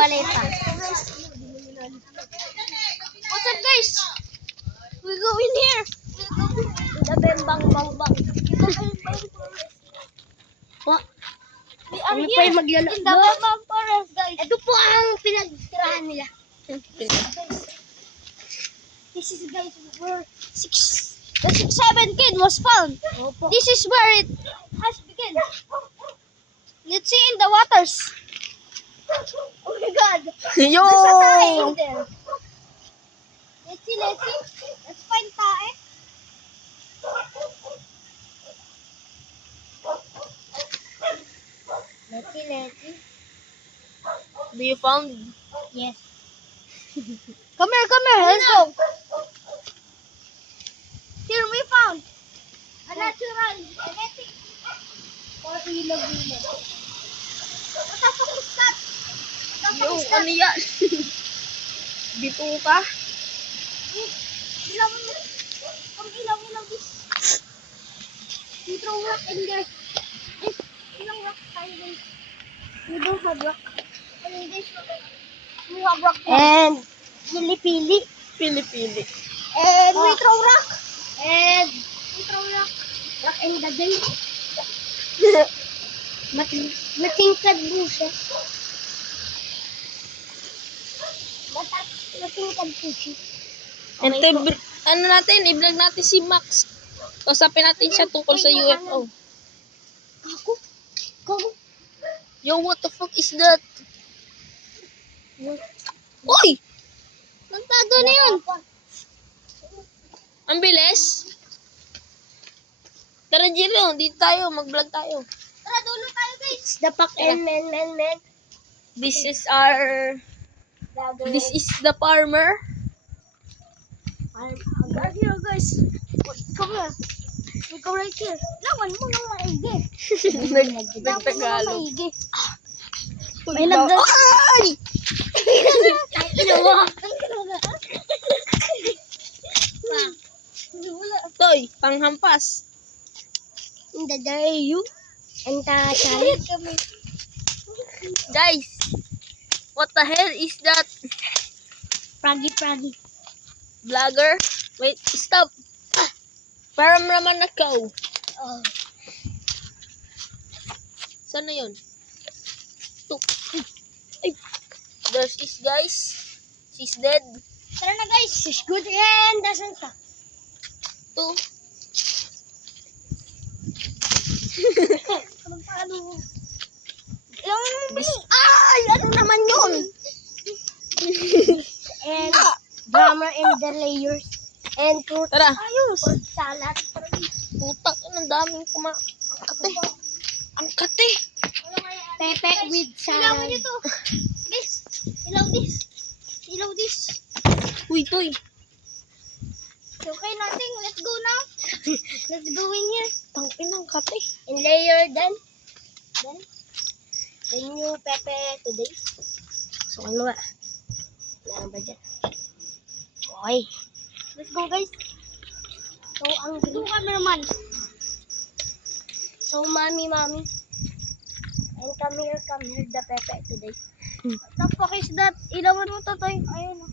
baleta. What's up, guys? We go in here. The bang bang bang. What? We are here in the bang forest, guys. Ito po ang pinagtirahan nila. This is, guys, where the 6'7" kid was found. This is where it has begun. Let's see in the waters. Oh my God! Yo! There's a tae in there. Let's see. Let's find tae. Let's see. Do you found? Yes. Come here. Let's go. Here we found a natural genetic for ilog. What the fuck is that? Yo, ano yan? Bito ka? Ilaw this. We throw rock in there. Ilang rock tayo, guys? We don't have rock. We have rock. And pili-pili. Pili-pili. And we throw rock. Rock in the day. Matingkad mo siya. Matingkad po siya. And ano natin, i-vlog natin si Max. Kausapin natin siya tungkol sa UFO. Gago. Yo, what the fuck is that? Uy! Nagtago na yun. Ang bilis. Tara, Jiro, dito tayo, mag-vlog tayo. Tara, dulo tayo, guys. The pack and men. This is the farmer. Right here, guys. Come here. We go right here. Lawan mo nang maigi. Nagtagalog. May nagdag... Ay! Toy, panghampas. The day you and the challenge. Guys, what the hell is that? Pragi. Vlogger? Wait, stop. Parang naman ako. Oh. Saan na yun? Ito. Ay. There's this, guys. She's dead. Tara na, guys. She's good and doesn't stop. Ito. Ay! Ano naman yun? And drummer and the layers. And fruit. Tara. Ayos. Salad. Putak, ang daming kate. Ang kate. Pepe with salad. Ilaw nyo to. Guys, ilaw this. Uy, Toy. Okay, nothing. Let's go now. Let's go in here. Tangin ang kate. And layer then new pepe today. So, ano ba? Yan ba dyan? Okay. Let's go, guys. So, ang two cameraman. So, mommy. And come here, the pepe today. What the fuck is that? Ilawan mo to, Toy. Ayun.